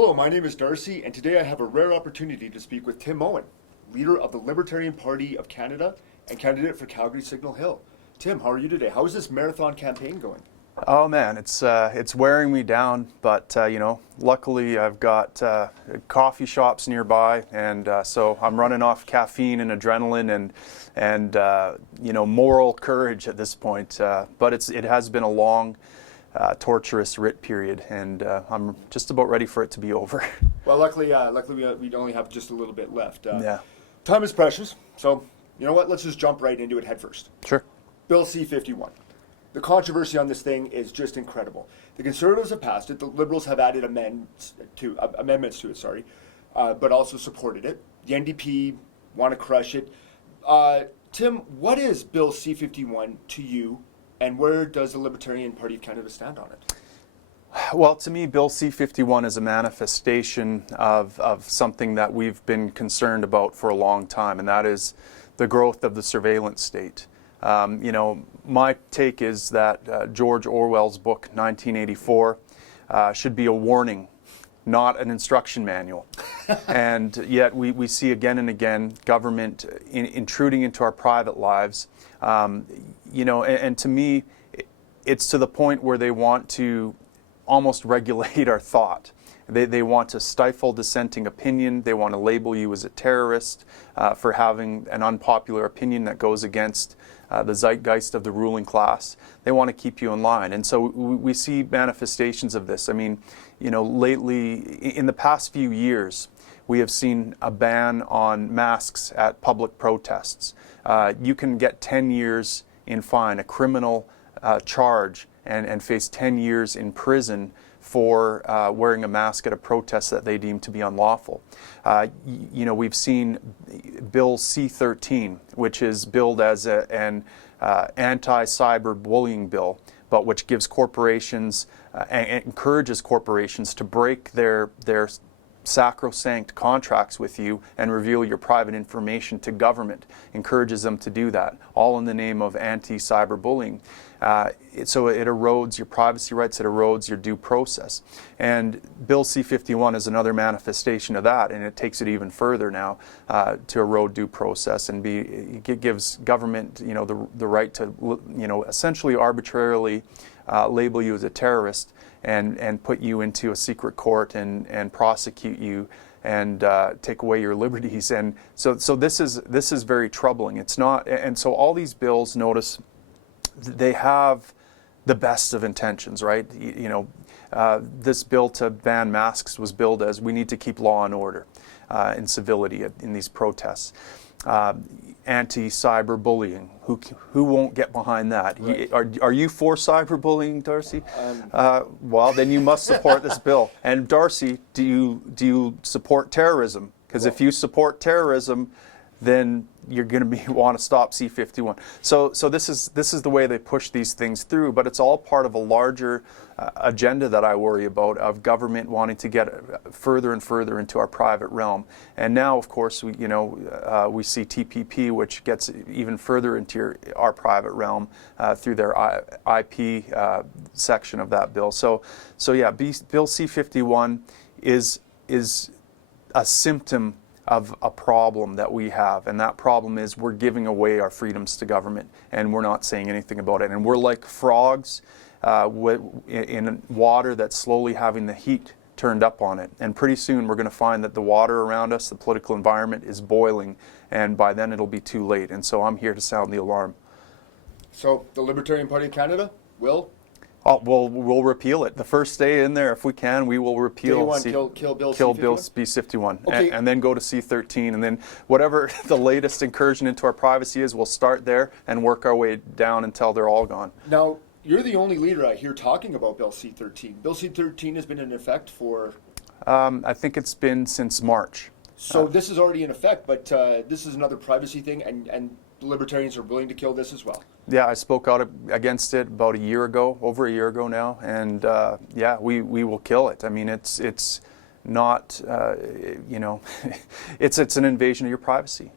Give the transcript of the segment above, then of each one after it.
Hello, my name is Darcy, and today I have a rare opportunity to speak with Tim Moen, leader of the Libertarian Party of Canada and candidate for Calgary Signal Hill. Tim, how are you today? How is this marathon campaign going? Oh man, it's wearing me down, but luckily I've got coffee shops nearby, and so I'm running off caffeine and adrenaline and moral courage at this point. But it has been a long, torturous writ period, and I'm just about ready for it to be over. Well, luckily we only have just a little bit left. Yeah. Time is precious, so you know what? Let's just jump right into it head first. Sure. Bill C-51. The controversy on this thing is just incredible. The Conservatives have passed it. The Liberals have added amendments to it, but also supported it. The NDP want to crush it. Tim, what is Bill C-51 to you, and where does the Libertarian Party of Canada stand on it? Well, to me, Bill C-51 is a manifestation of something that we've been concerned about for a long time, and that is the growth of the surveillance state. My take is that George Orwell's book, 1984, should be a warning, not an instruction manual. And yet we see again and again government intruding into our private lives. And to me, it's to the point where they want to almost regulate our thought. They want to stifle dissenting opinion. They want to label you as a terrorist for having an unpopular opinion that goes against the zeitgeist of the ruling class. They want to keep you in line. And so we see manifestations of this. I mean, lately, in the past few years, we have seen a ban on masks at public protests. You can get 10 years in fine, a criminal charge, and face 10 years in prison for wearing a mask at a protest that they deem to be unlawful. We've seen Bill C-13, which is billed as an anti-cyber bullying bill, but which gives corporations and encourages corporations to break their sacrosanct contracts with you and reveal your private information to government, encourages them to do that, all in the name of anti-cyber bullying. So it erodes your privacy rights, it erodes your due process. And Bill C-51 is another manifestation of that, and it takes it even further now to erode due process and it gives government the right to essentially arbitrarily label you as a terrorist and put you into a secret court and prosecute you and take away your liberties. And so this is very troubling. It's not, and so all these bills, notice, they have the best of intentions, right? This bill to ban masks was billed as we need to keep law and order and civility in these protests. Anti-cyber bullying. Who won't get behind that? Right. Are you for cyberbullying, Darcy? Well, then you must support this bill. And Darcy, do you support terrorism? Because if you support terrorism, then you're going to want to stop C-51. So this is the way they push these things through, but it's all part of a larger agenda that I worry about, of government wanting to get further and further into our private realm. And now, of course, we see TPP, which gets even further into our private realm through their IP section of that bill. So yeah, Bill C-51 is a symptom of a problem that we have, and that problem is we're giving away our freedoms to government and we're not saying anything about it, and we're like frogs in water that's slowly having the heat turned up on it, and pretty soon we're going to find that the water around us, the political environment, is boiling, and by then it'll be too late. And so I'm here to sound the alarm. So the Libertarian Party of Canada will? We'll repeal it. The first day in there, if we can, we will repeal. Kill Bill C-51, okay. and then go to C-13, and then whatever the latest incursion into our privacy is, we'll start there and work our way down until they're all gone. Now, you're the only leader I hear talking about Bill C-13. Bill C-13 has been in effect for? I think it's been since March. So this is already in effect, but this is another privacy thing, and the Libertarians are willing to kill this as well. Yeah, I spoke out against it about over a year ago now, and yeah, we will kill it. I mean, it's not, it's an invasion of your privacy.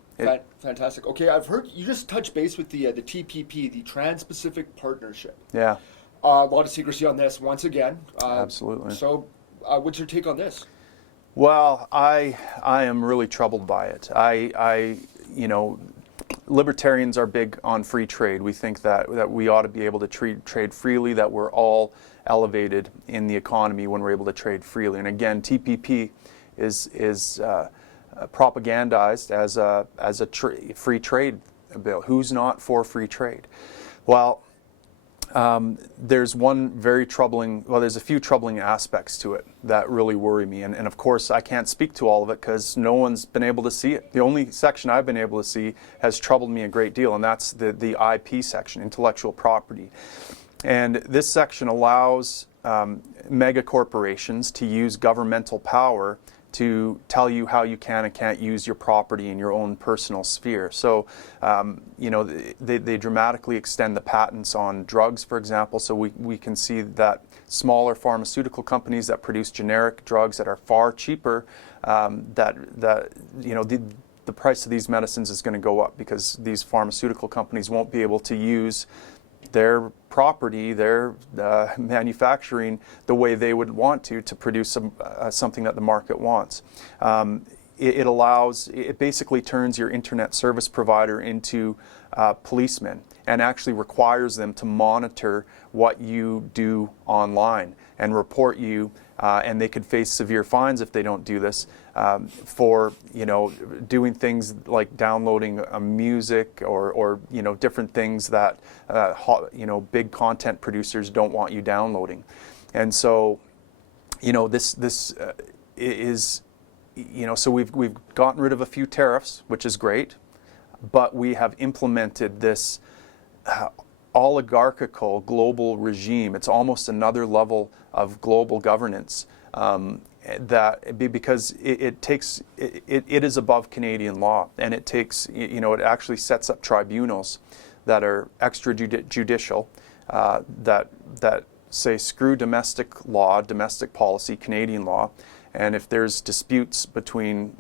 Fantastic. Okay, I've heard you just touched base with the TPP, the Trans-Pacific Partnership. Yeah. A lot of secrecy on this once again. Absolutely. So, what's your take on this? Well, I am really troubled by it. You know, libertarians are big on free trade. We think that we ought to be able to trade freely, that we're all elevated in the economy when we're able to trade freely. And again, TPP is propagandized as a free trade bill. Who's not for free trade? Well, there's there's a few troubling aspects to it that really worry me. And of course, I can't speak to all of it because no one's been able to see it. The only section I've been able to see has troubled me a great deal, and that's the IP section, intellectual property. And this section allows mega corporations to use governmental power to tell you how you can and can't use your property in your own personal sphere. So, you know, they dramatically extend the patents on drugs, for example. So we can see that smaller pharmaceutical companies that produce generic drugs that are far cheaper, you know, the price of these medicines is going to go up because these pharmaceutical companies won't be able to use their property, their manufacturing, the way they would want to produce something that the market wants. It basically turns your internet service provider into policemen and actually requires them to monitor what you do online and report you, and they could face severe fines if they don't do this, for, you know, doing things like downloading music or you know, different things that you know, big content producers don't want you downloading. And so, you know, this is, you know, so we've gotten rid of a few tariffs, which is great, but we have implemented this oligarchical global regime. It's almost another level of global governance, because it is above Canadian law, and it takes, you know, it actually sets up tribunals that are extrajudicial, that say screw domestic law, domestic policy, Canadian law, and if there's disputes between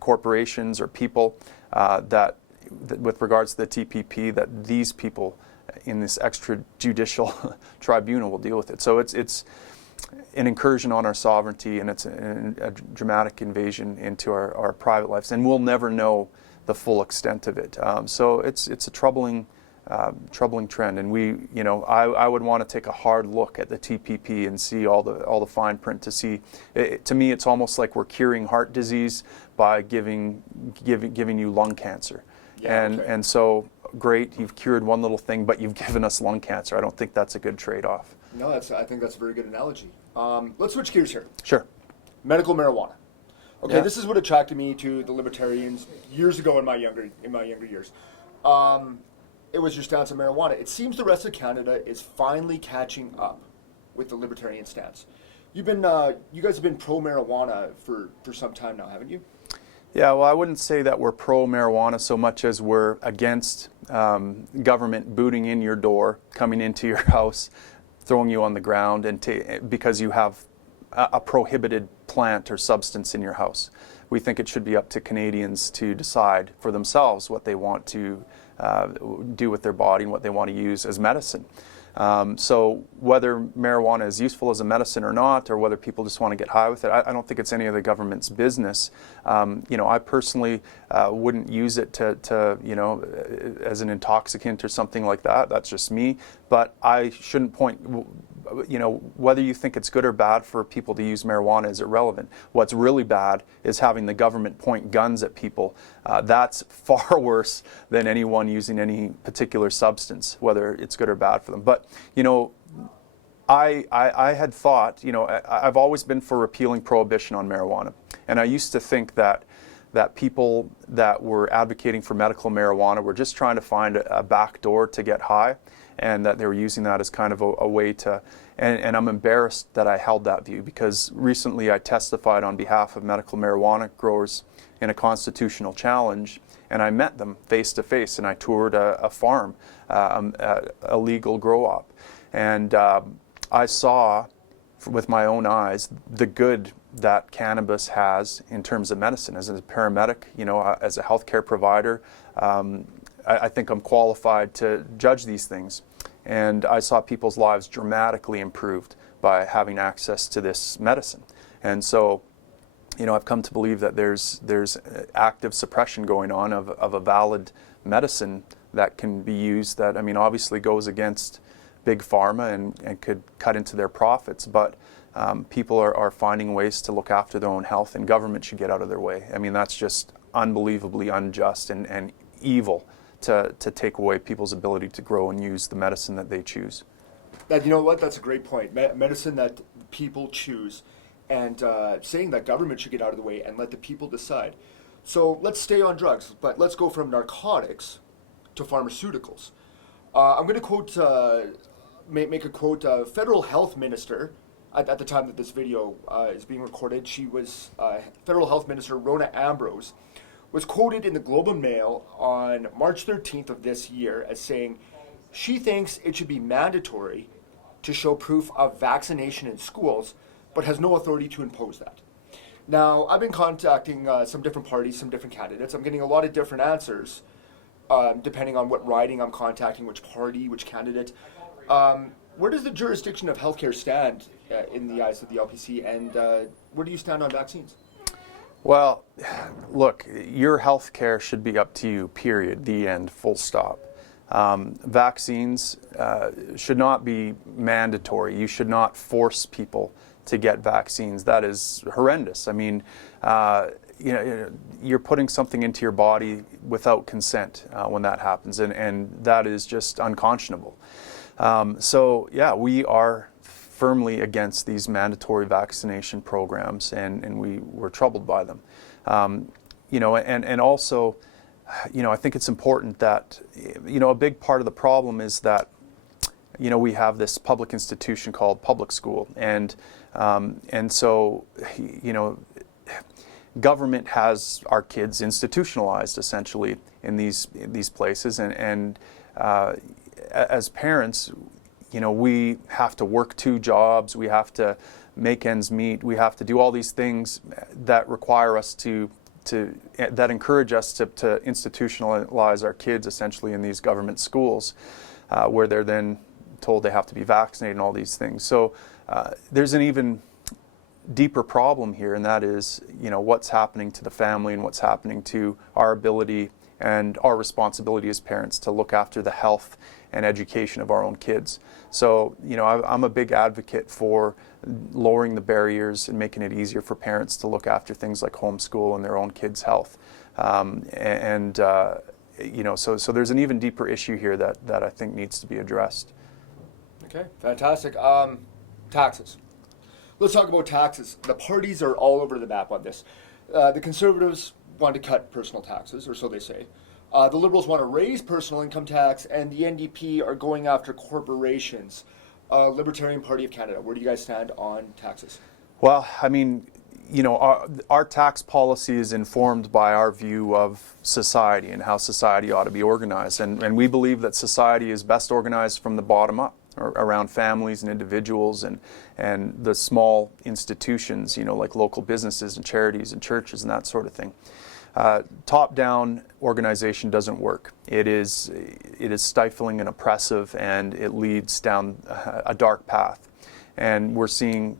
corporations or people that with regards to the TPP, that these people in this extrajudicial tribunal will deal with it. So it's an incursion on our sovereignty, and it's a dramatic invasion into our private lives, and we'll never know the full extent of it. So it's a troubling trend, and you know, I would want to take a hard look at the TPP and see all the fine print to see. To me, it's almost like we're curing heart disease by giving you lung cancer. Yeah, and so great, you've cured one little thing, but you've given us lung cancer. I don't think that's a good trade-off. No, I think that's a very good analogy. Let's switch gears here. Sure. Medical marijuana. Okay, Yeah. This is what attracted me to the libertarians years ago in my younger years. It was your stance on marijuana. It seems the rest of Canada is finally catching up with the libertarian stance. You guys have been pro marijuana for some time now, haven't you? Yeah, well, I wouldn't say that we're pro-marijuana so much as we're against government booting in your door, coming into your house, throwing you on the ground, and because you have a prohibited plant or substance in your house. We think it should be up to Canadians to decide for themselves what they want to do with their body and what they want to use as medicine. So whether marijuana is useful as a medicine or not, or whether people just want to get high with it, I don't think it's any of the government's business. You know, I personally wouldn't use it to you know, as an intoxicant or something like that. That's just me. But I shouldn't point, you know, whether you think it's good or bad for people to use marijuana is irrelevant. What's really bad is having the government point guns at people. That's far worse than anyone using any particular substance, whether it's good or bad for them. But, you know, I had thought, you know, I've always been for repealing prohibition on marijuana. And I used to think that people that were advocating for medical marijuana were just trying to find a back door to get high, and that they were using that as kind of a way to, and I'm embarrassed that I held that view, because recently I testified on behalf of medical marijuana growers in a constitutional challenge, and I met them face to face, and I toured a farm, a legal grow-op, and I saw with my own eyes the good that cannabis has in terms of medicine. As a paramedic, you know, as a healthcare provider, I think I'm qualified to judge these things. And I saw people's lives dramatically improved by having access to this medicine. And so I've come to believe that there's active suppression going on of a valid medicine that can be used that, obviously goes against big pharma and could cut into their profits, but people are finding ways to look after their own health, and government should get out of their way. That's just unbelievably unjust and evil to take away people's ability to grow and use the medicine that they choose. You know what? That's a great point. Medicine that people choose, and saying that government should get out of the way and let the people decide. So let's stay on drugs, but let's go from narcotics to pharmaceuticals. I'm going to quote, make a quote, federal health minister, at the time that this video is being recorded, she was federal health minister Rona Ambrose, was quoted in the Globe and Mail on March 13th of this year as saying she thinks it should be mandatory to show proof of vaccination in schools, but has no authority to impose that. Now, I've been contacting some different parties, some different candidates. I'm getting a lot of different answers, depending on what riding I'm contacting, which party, which candidate. Where does the jurisdiction of healthcare stand in the eyes of the LPC, and where do you stand on vaccines? Well, look, your health care should be up to you, period, the end, full stop. Vaccines should not be mandatory. You should not force people to get vaccines. That is horrendous. You're putting something into your body without consent when that happens, and that is just unconscionable. We are firmly against these mandatory vaccination programs, and we're troubled by them. And also, I think it's important that, a big part of the problem is that, we have this public institution called public school, and so, government has our kids institutionalized essentially in these places, and as parents, we have to work 2 jobs, we have to make ends meet, we have to do all these things that require us that encourage us to institutionalize our kids essentially in these government schools, where they're then told they have to be vaccinated and all these things. So there's an even deeper problem here, and that is, what's happening to the family and what's happening to our ability and our responsibility as parents to look after the health and education of our own kids. So, I'm a big advocate for lowering the barriers and making it easier for parents to look after things like homeschool and their own kids' health. So there's an even deeper issue here that I think needs to be addressed. Okay, fantastic. Taxes. Let's talk about taxes. The parties are all over the map on this. The Conservatives want to cut personal taxes, or so they say. The Liberals want to raise personal income tax, and the NDP are going after corporations. Libertarian Party of Canada, where do you guys stand on taxes? Well, our tax policy is informed by our view of society and how society ought to be organized. And we believe that society is best organized from the bottom up, around families and individuals and the small institutions, like local businesses and charities and churches and that sort of thing. Top-down organization doesn't work. It is stifling and oppressive, and it leads down a dark path. And we're seeing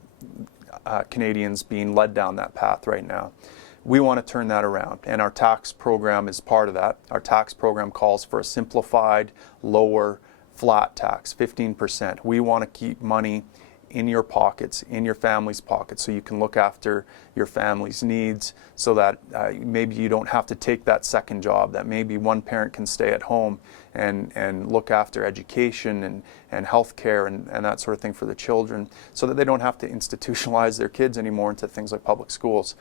Canadians being led down that path right now. We want to turn that around, and our tax program is part of that. Our tax program calls for a simplified, lower, flat tax, 15%. We want to keep money in your pockets, in your family's pockets, so you can look after your family's needs, so that maybe you don't have to take that second job, that maybe one parent can stay at home and look after education and health care and that sort of thing for the children, so that they don't have to institutionalize their kids anymore into things like public schools.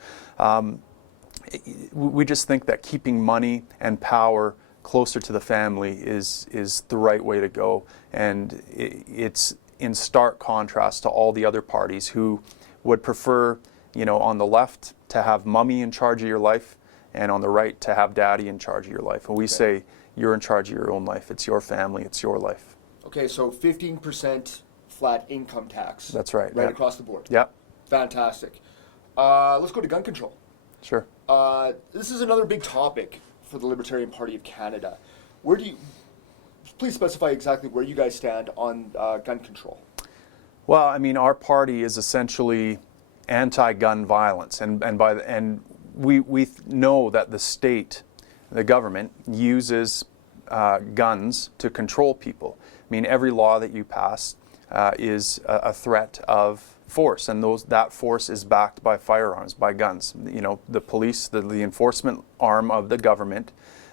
We just think that keeping money and power closer to the family is the right way to go, and it's in stark contrast to all the other parties who would prefer, on the left to have mommy in charge of your life, and on the right to have daddy in charge of your life. And we say, you're in charge of your own life. It's your family. It's your life. Okay, so 15% flat income tax. That's right. Right across the board. Yep. Fantastic. Let's go to gun control. Sure. This is another big topic for the Libertarian Party of Canada. Please specify exactly where you guys stand on gun control. Well, our party is essentially anti-gun violence, and we know that the state, the government, uses guns to control people. I mean, every law that you pass is a threat of force, and that force is backed by firearms, by guns. You know, the police, the enforcement arm of the government.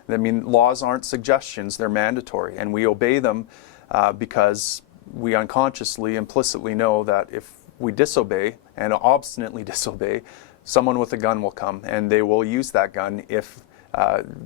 I mean, laws aren't suggestions; they're mandatory, and we obey them because we unconsciously, implicitly know that if we disobey and obstinately disobey, someone with a gun will come, and they will use that gun if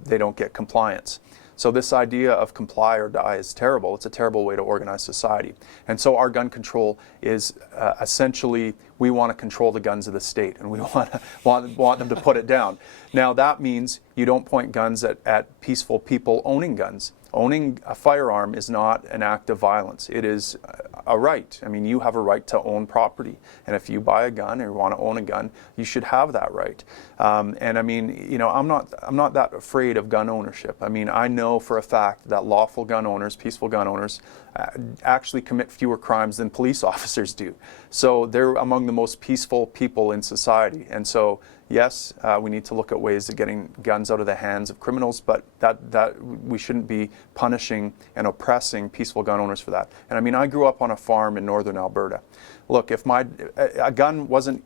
they don't get compliance. So this idea of comply or die is terrible. It's a terrible way to organize society. And so our gun control is essentially, we want to control the guns of the state, and we want them to put it down. Now that means you don't point guns at peaceful people owning guns. Owning a firearm is not an act of violence. It is a right. I mean, you have a right to own property. And if you buy a gun or want to own a gun, you should have that right. And I mean, you know, I'm not that afraid of gun ownership. I mean, I know for a fact that lawful gun owners, peaceful gun owners, actually commit fewer crimes than police officers do. So they're among the most peaceful people in society. And so, yes, we need to look at ways of getting guns out of the hands of criminals, but that we shouldn't be punishing and oppressing peaceful gun owners for that. And I mean, I grew up on a farm in northern Alberta. Look, if a gun wasn't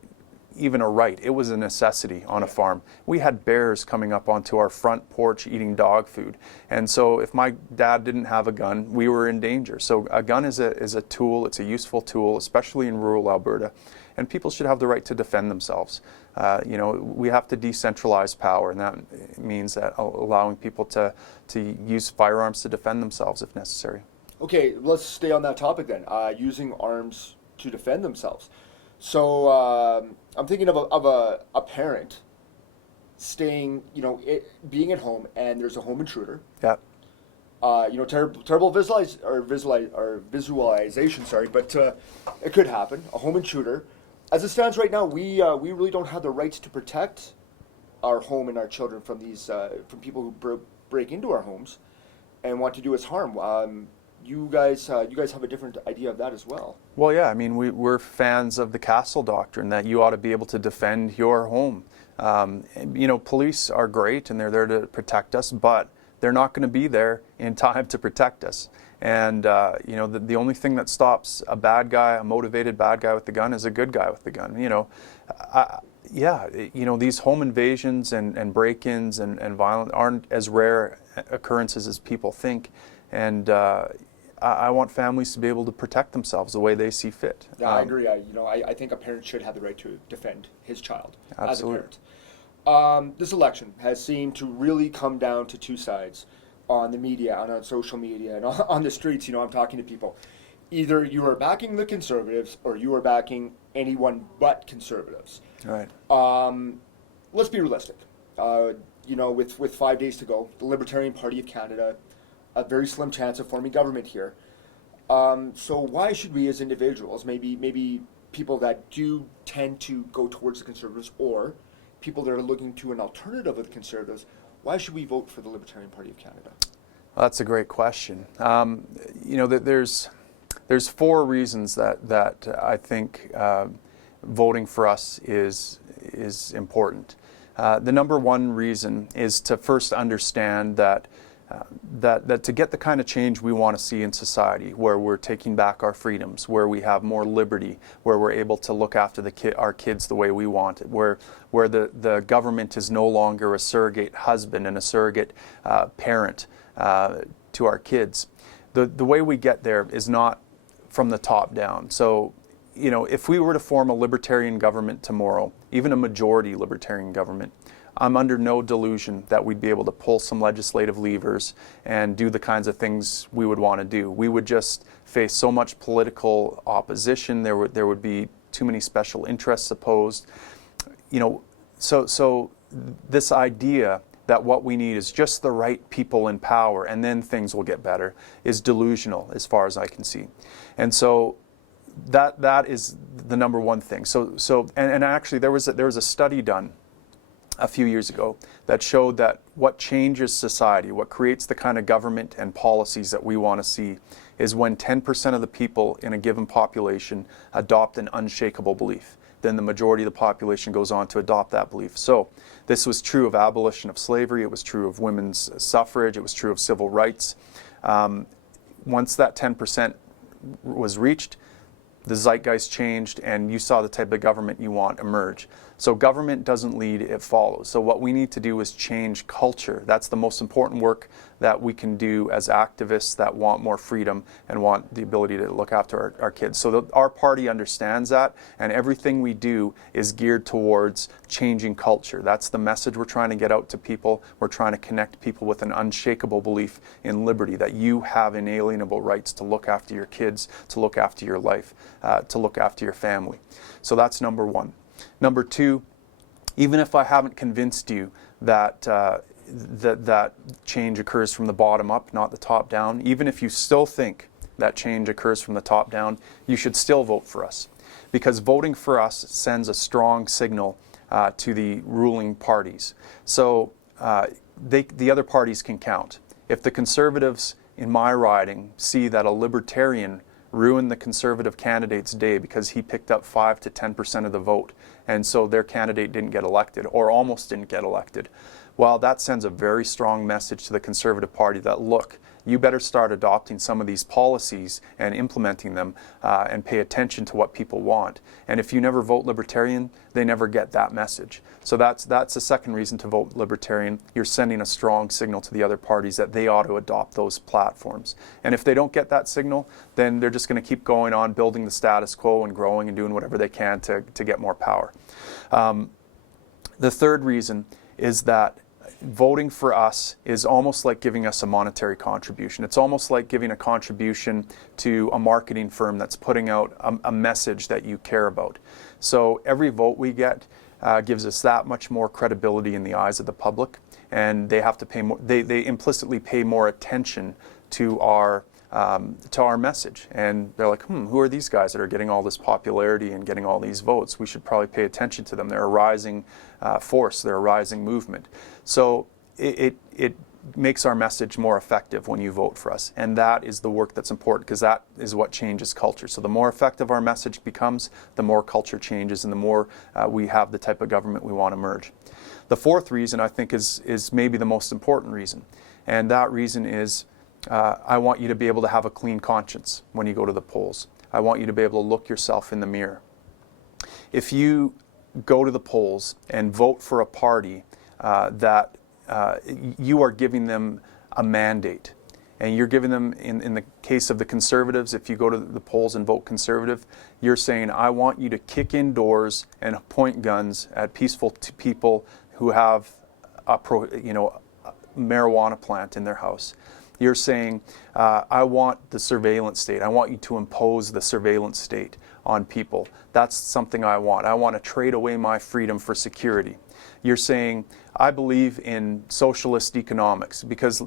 even a right, it was a necessity on a farm. We had bears coming up onto our front porch eating dog food. And so if my dad didn't have a gun, we were in danger. So a gun is a tool, it's a useful tool, especially in rural Alberta. And people should have the right to defend themselves. You know, we have to decentralize power, and that means that allowing people to use firearms to defend themselves if necessary. Okay, let's stay on that topic then. Using arms to defend themselves. So I'm thinking of a parent staying, you know, being at home, and there's a home intruder. Yeah. You know, terrible visualization. Sorry, but it could happen. A home intruder. As it stands right now, we really don't have the rights to protect our home and our children from these from people who break into our homes and want to do us harm. You guys have a different idea of that as well. Well, yeah. I mean, we're fans of the castle doctrine that you ought to be able to defend your home. You know, police are great and they're there to protect us, but they're not going to be there in time to protect us. And you know, the only thing that stops a bad guy, a motivated bad guy with the gun, is a good guy with the gun. You know, yeah. You know, these home invasions and break-ins and violence aren't as rare occurrences as people think. And I want families to be able to protect themselves the way they see fit. Yeah, I agree. I think a parent should have the right to defend his child. Absolutely. As a parent. This election has seemed to really come down to two sides on the media, on social media, and on the streets. You know, I'm talking to people. Either you are backing the Conservatives or you are backing anyone but Conservatives. Right. Let's be realistic. You know, with 5 days to go, the Libertarian Party of Canada, a very slim chance of forming government here. So why should we as individuals, maybe people that do tend to go towards the Conservatives or people that are looking to an alternative of the Conservatives, why should we vote for the Libertarian Party of Canada? Well, that's a great question. You know, there's 4 reasons that I think voting for us is important. The number one reason is to first understand that to get the kind of change we want to see in society, where we're taking back our freedoms, where we have more liberty, where we're able to look after our kids the way we want it, where the government is no longer a surrogate husband and a surrogate parent to our kids. The way we get there is not from the top down. So, you know, if we were to form a libertarian government tomorrow, even a majority libertarian government, I'm under no delusion that we'd be able to pull some legislative levers and do the kinds of things we would want to do. We would just face so much political opposition. There would be too many special interests opposed. You know, so this idea that what we need is just the right people in power and then things will get better is delusional as far as I can see. And so that is the number one thing. So actually there was a study done a few years ago that showed that what changes society, what creates the kind of government and policies that we want to see, is when 10% of the people in a given population adopt an unshakable belief. then the majority of the population goes on to adopt that belief. So this was true of abolition of slavery, it was true of women's suffrage, it was true of civil rights. Once that 10% was reached, the zeitgeist changed, and you saw the type of government you want emerge. So government doesn't lead, it follows. So what we need to do is change culture. That's the most important work that we can do as activists that want more freedom and want the ability to look after our kids. So our party understands that, and everything we do is geared towards changing culture. That's the message we're trying to get out to people. We're trying to connect people with an unshakable belief in liberty, that you have inalienable rights to look after your kids, to look after your life, to look after your family. So that's number one. Number two, even if I haven't convinced you that that change occurs from the bottom up, not the top down, even if you still think that change occurs from the top down, you should still vote for us. Because voting for us sends a strong signal to the ruling parties. So the other parties can count. If the Conservatives in my riding see that a Libertarian ruined the Conservative candidate's day because he picked up 5 to 10% of the vote, and so their candidate didn't get elected, or almost didn't get elected, well, that sends a very strong message to the Conservative Party that, look, you better start adopting some of these policies and implementing them and pay attention to what people want. And if you never vote Libertarian, they never get that message. So that's the second reason to vote Libertarian. You're sending a strong signal to the other parties that they ought to adopt those platforms. And if they don't get that signal, then they're just going to keep going on building the status quo and growing and doing whatever they can to get more power. The third reason is that voting for us is almost like giving us a monetary contribution. It's almost like giving a contribution to a marketing firm that's putting out a message that you care about. So every vote we get gives us that much more credibility in the eyes of the public, and they have to pay more. They implicitly pay more attention to our message, and they're like, who are these guys that are getting all this popularity and getting all these votes? We should probably pay attention to them. They're a rising force, they're a rising movement. So it makes our message more effective when you vote for us, and that is the work that's important, because that is what changes culture. So the more effective our message becomes, the more culture changes, and the more we have the type of government we want to merge. The fourth reason, I think, is maybe the most important reason, and that reason is I want you to be able to have a clean conscience when you go to the polls. I want you to be able to look yourself in the mirror. If you go to the polls and vote for a party that you are giving them a mandate, and you're giving them, in the case of the Conservatives, if you go to the polls and vote Conservative, you're saying, I want you to kick in doors and point guns at peaceful people who have a marijuana plant in their house. You're saying, I want the surveillance state. I want you to impose the surveillance state on people. That's something I want. I want to trade away my freedom for security. You're saying, I believe in socialist economics, because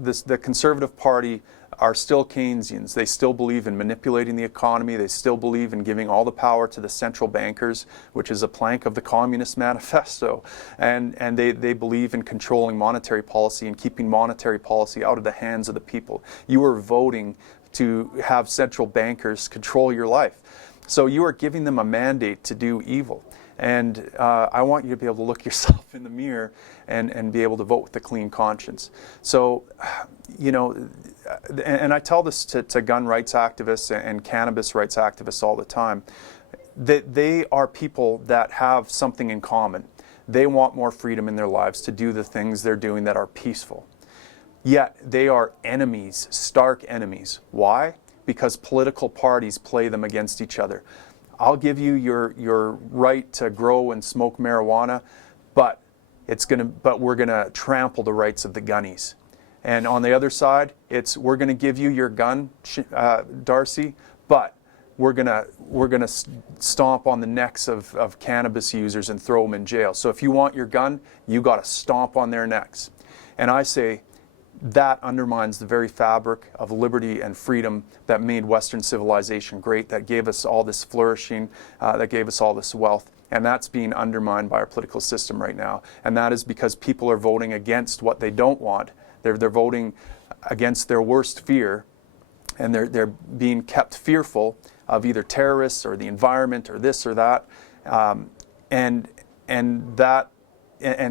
the Conservative Party are still Keynesians. They still believe in manipulating the economy. They still believe in giving all the power to the central bankers, which is a plank of the Communist Manifesto. And they believe in controlling monetary policy and keeping monetary policy out of the hands of the people. You are voting to have central bankers control your life. So you are giving them a mandate to do evil. And I want you to be able to look yourself in the mirror and be able to vote with a clean conscience. So, and I tell this to gun rights activists and cannabis rights activists all the time, that they are people that have something in common. They want more freedom in their lives to do the things they're doing that are peaceful. Yet they are enemies, stark enemies. Why? Because political parties play them against each other. I'll give you your right to grow and smoke marijuana, but we're gonna trample the rights of the gunnies. And on the other side, we're gonna give you your gun, Darcy, but we're gonna stomp on the necks of cannabis users and throw them in jail. So if you want your gun, you got to stomp on their necks. And I say, that undermines the very fabric of liberty and freedom that made Western civilization great, that gave us all this flourishing, that gave us all this wealth. And that's being undermined by our political system right now. And that is because people are voting against what they don't want. They're voting against their worst fear, and they're being kept fearful of either terrorists or the environment or this or that. And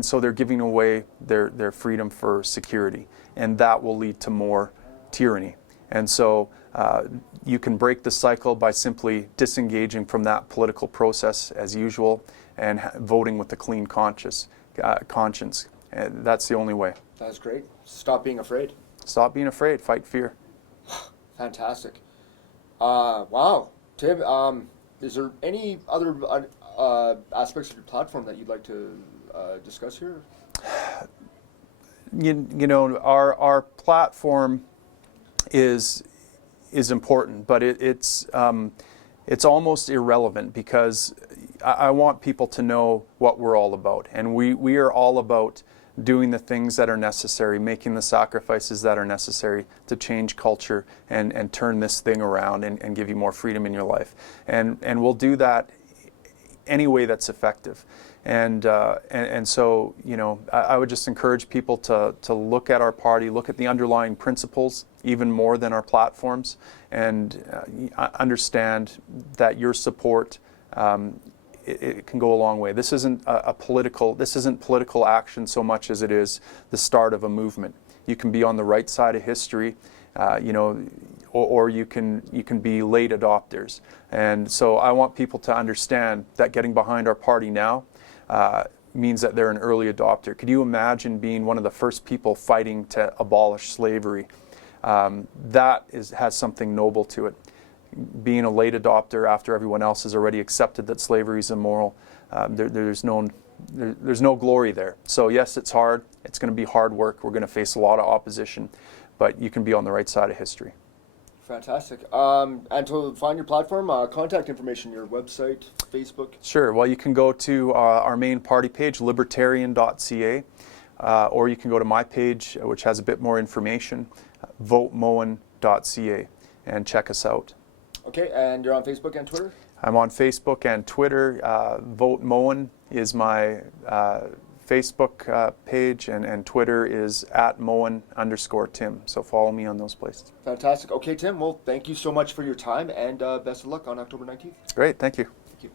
so they're giving away their freedom for security, and that will lead to more tyranny. And so you can break the cycle by simply disengaging from that political process as usual and voting with a clean conscience. That's the only way. That's great. Stop being afraid. Stop being afraid. Fight fear. Fantastic. Wow. Tim, is there any other aspects of your platform that you'd like to discuss here? You know, our platform is important, but it's almost irrelevant, because I want people to know what we're all about, and we are all about doing the things that are necessary, making the sacrifices that are necessary to change culture and turn this thing around and give you more freedom in your life. And we'll do that any way that's effective. And so, you know, I would just encourage people to look at our party, look at the underlying principles even more than our platforms, and understand that your support it can go a long way. This isn't political action so much as it is the start of a movement. You can be on the right side of history, you know, or you can be late adopters. And so I want people to understand that getting behind our party now means that they're an early adopter. Could you imagine being one of the first people fighting to abolish slavery? That has something noble to it. Being a late adopter after everyone else has already accepted that slavery is immoral, there's no glory there. So yes, it's hard. It's going to be hard work. We're going to face a lot of opposition, but you can be on the right side of history. Fantastic. And to find your platform, contact information, your website, Facebook. Sure. Well, you can go to our main party page, libertarian.ca, or you can go to my page, which has a bit more information, votemoen.ca, and check us out. Okay, and you're on Facebook and Twitter? I'm on Facebook and Twitter. Vote Moen is my Facebook page, and Twitter is @Moen_Tim. So follow me on those places. Fantastic. Okay, Tim, well, thank you so much for your time, and best of luck on October 19th. Great, thank you. Thank you.